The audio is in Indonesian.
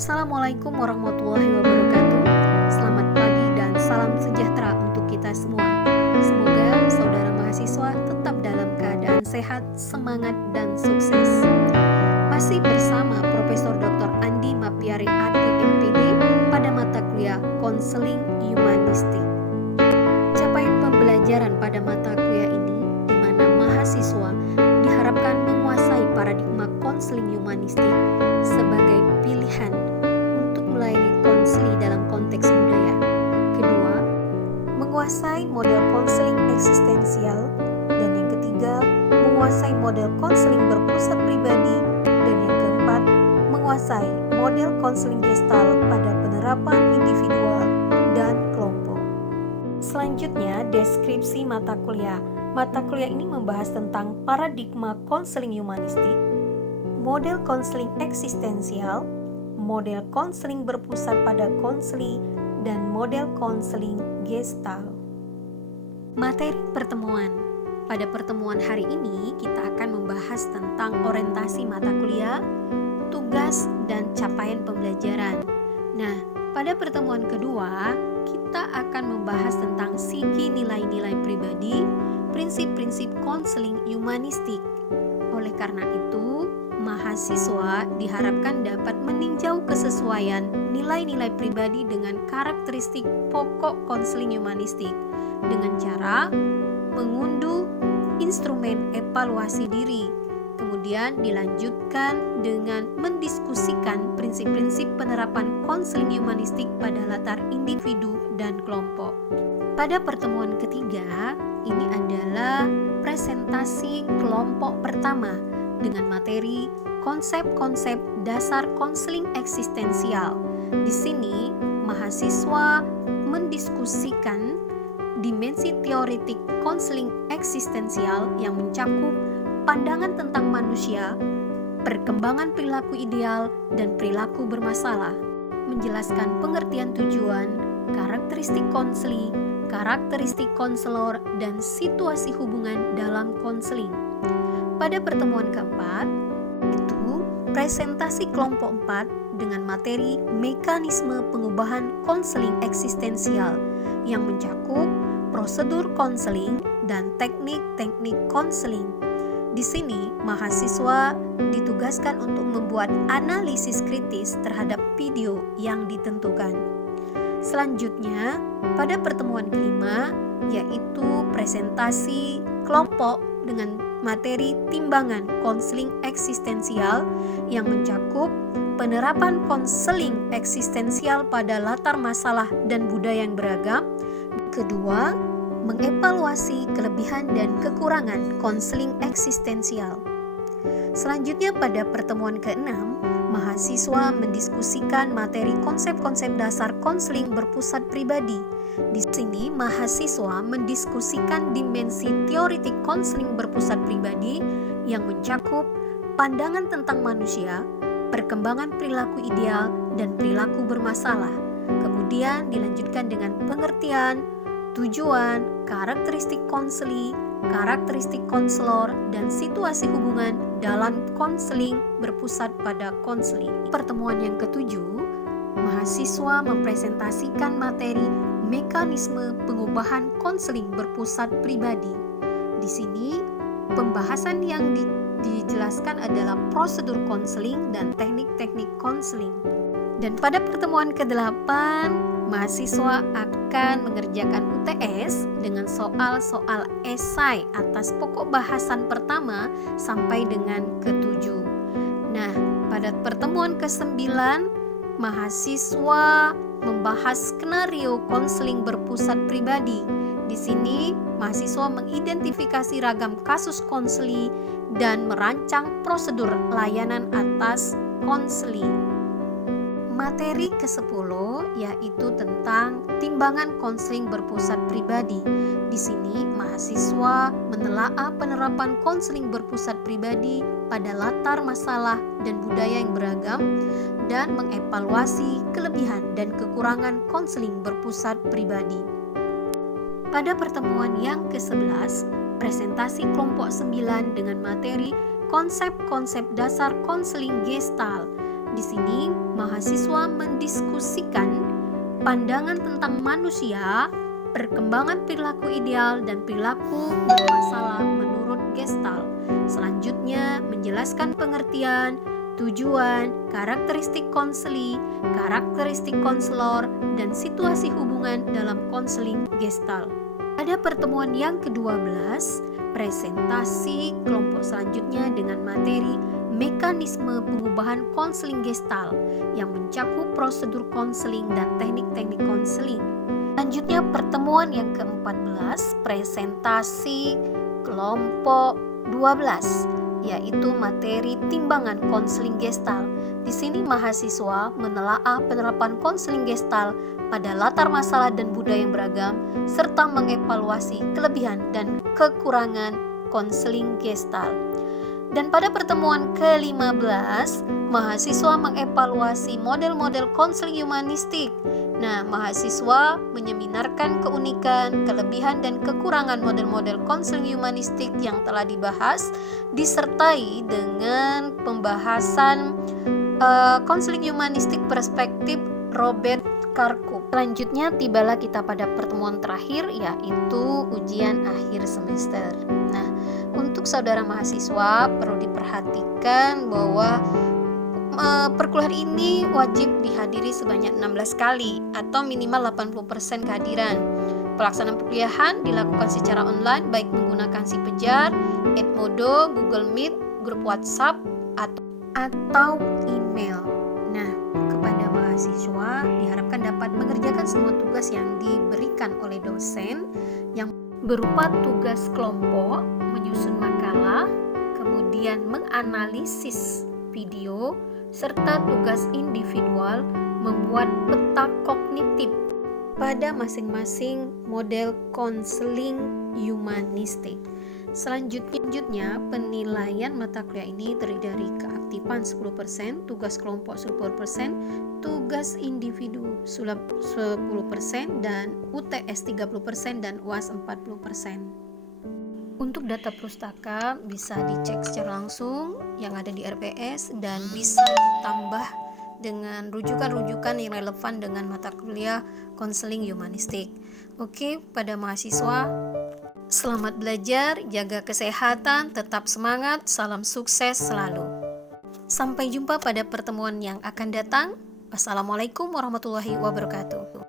Assalamualaikum warahmatullahi wabarakatuh. Selamat pagi dan salam sejahtera untuk kita semua. Semoga saudara mahasiswa tetap dalam keadaan sehat, semangat, dan sukses. Masih bersama Profesor Dr. Andi Mapiari AT MPD pada mata kuliah Konseling Humanistik. Capaian pembelajaran pada mata kuliah ini di mana mahasiswa diharapkan menguasai paradigma konseling humanistik sebagai pilihan untuk melayani konseling dalam konteks budaya. Kedua, menguasai model konseling eksistensial. Dan yang ketiga, menguasai model konseling berpusat pribadi. Dan yang keempat, menguasai model konseling gestalt pada penerapan individual dan kelompok. Selanjutnya, deskripsi mata kuliah. Mata kuliah ini membahas tentang paradigma konseling humanistik, model konseling eksistensial, model konseling berpusat pada konseling, dan model konseling gestalt. Materi pertemuan. Pada pertemuan hari ini kita akan membahas tentang orientasi mata kuliah, tugas, dan capaian pembelajaran. Nah, pada pertemuan kedua kita akan membahas tentang segi nilai-nilai pribadi, prinsip-prinsip konseling humanistik. Oleh karena itu, mahasiswa diharapkan dapat meninjau kesesuaian nilai-nilai pribadi dengan karakteristik pokok konseling humanistik dengan cara mengunduh instrumen evaluasi diri. Kemudian dilanjutkan dengan mendiskusikan prinsip-prinsip penerapan konseling humanistik pada latar individu dan kelompok. Pada pertemuan ketiga, ini adalah presentasi kelompok pertama dengan materi konsep-konsep dasar konseling eksistensial. Di sini, mahasiswa mendiskusikan dimensi teoretik konseling eksistensial yang mencakup pandangan tentang manusia, perkembangan perilaku ideal, dan perilaku bermasalah, menjelaskan pengertian tujuan, karakteristik konseling, karakteristik konselor, dan situasi hubungan dalam konseling. Pada pertemuan keempat, itu presentasi kelompok 4 dengan materi mekanisme pengubahan konseling eksistensial yang mencakup prosedur konseling dan teknik-teknik konseling. Di sini, mahasiswa ditugaskan untuk membuat analisis kritis terhadap video yang ditentukan. Selanjutnya, pada pertemuan kelima, yaitu presentasi kelompok dengan materi timbangan konseling eksistensial yang mencakup penerapan konseling eksistensial pada latar masalah dan budaya yang beragam. Kedua, mengevaluasi kelebihan dan kekurangan konseling eksistensial. Selanjutnya pada pertemuan ke-6, mahasiswa mendiskusikan materi konsep-konsep dasar konseling berpusat pribadi. Di sini mahasiswa mendiskusikan dimensi teoretik konseling berpusat pribadi yang mencakup pandangan tentang manusia, perkembangan perilaku ideal, dan perilaku bermasalah. Kemudian dilanjutkan dengan pengertian, tujuan, karakteristik konseling, karakteristik konselor, dan situasi hubungan dalam konseling berpusat pada konseling. Pertemuan yang ketujuh, mahasiswa mempresentasikan materi mekanisme pengubahan konseling berpusat pribadi. Di sini, pembahasan yang dijelaskan adalah prosedur konseling dan teknik-teknik konseling. Dan pada pertemuan ke-8, mahasiswa akan mengerjakan UTS dengan soal-soal esai atas pokok bahasan pertama sampai dengan ke-7. Nah, pada pertemuan ke-9, mahasiswa membahas skenario konseling berpusat pribadi. Di sini, mahasiswa mengidentifikasi ragam kasus konseling dan merancang prosedur layanan atas konseling. Materi ke-10 yaitu tentang timbangan konseling berpusat pribadi. Di sini mahasiswa menelaah penerapan konseling berpusat pribadi pada latar masalah dan budaya yang beragam dan mengevaluasi kelebihan dan kekurangan konseling berpusat pribadi. Pada pertemuan yang ke-11, presentasi kelompok 9 dengan materi konsep-konsep dasar konseling gestalt. Di Di sini mahasiswa mendiskusikan pandangan tentang manusia, perkembangan perilaku ideal dan perilaku bermasalah menurut Gestalt. Selanjutnya menjelaskan pengertian, tujuan, karakteristik konseli, karakteristik konselor, dan situasi hubungan dalam konseling Gestalt. Pada pertemuan yang ke-12, presentasi kelompok selanjutnya dengan materi mekanisme pengubahan konseling Gestalt yang mencakup prosedur konseling dan teknik-teknik konseling. Selanjutnya pertemuan yang ke-14, presentasi kelompok 12, yaitu materi timbangan konseling Gestalt. Di sini mahasiswa menelaah penerapan konseling Gestalt pada latar masalah dan budaya yang beragam, serta mengevaluasi kelebihan dan kekurangan konseling Gestalt. Dan pada pertemuan ke-15, mahasiswa mengevaluasi model-model konseling humanistik. Nah, mahasiswa menyeminarkan keunikan, kelebihan, dan kekurangan model-model konseling humanistik yang telah dibahas, disertai dengan pembahasan konseling humanistik perspektif Robert Karkup. Selanjutnya tibalah kita pada pertemuan terakhir, yaitu ujian akhir semester. Nah, untuk saudara mahasiswa perlu diperhatikan bahwa perkuliahan ini wajib dihadiri sebanyak 16 kali atau minimal 80% kehadiran. Pelaksanaan perkuliahan dilakukan secara online baik menggunakan si Pejar, Edmodo, Google Meet, grup WhatsApp, atau email. Nah, kepada mahasiswa diharapkan dapat mengerjakan semua tugas yang diberikan oleh dosen yang berupa tugas kelompok, menyusun makalah, kemudian menganalisis video, serta tugas individual membuat peta kognitif pada masing-masing model konseling humanistik. Selanjutnya, penilaian mata kuliah ini terdiri dari keaktifan 10%, tugas kelompok 10%, tugas individu 10%, dan UTS 30%, dan UAS 40%. Untuk data pustaka bisa dicek secara langsung yang ada di RPS dan bisa ditambah dengan rujukan-rujukan yang relevan dengan mata kuliah konseling humanistik. Oke, pada mahasiswa, selamat belajar, jaga kesehatan, tetap semangat, salam sukses selalu. Sampai jumpa pada pertemuan yang akan datang. Wassalamualaikum warahmatullahi wabarakatuh.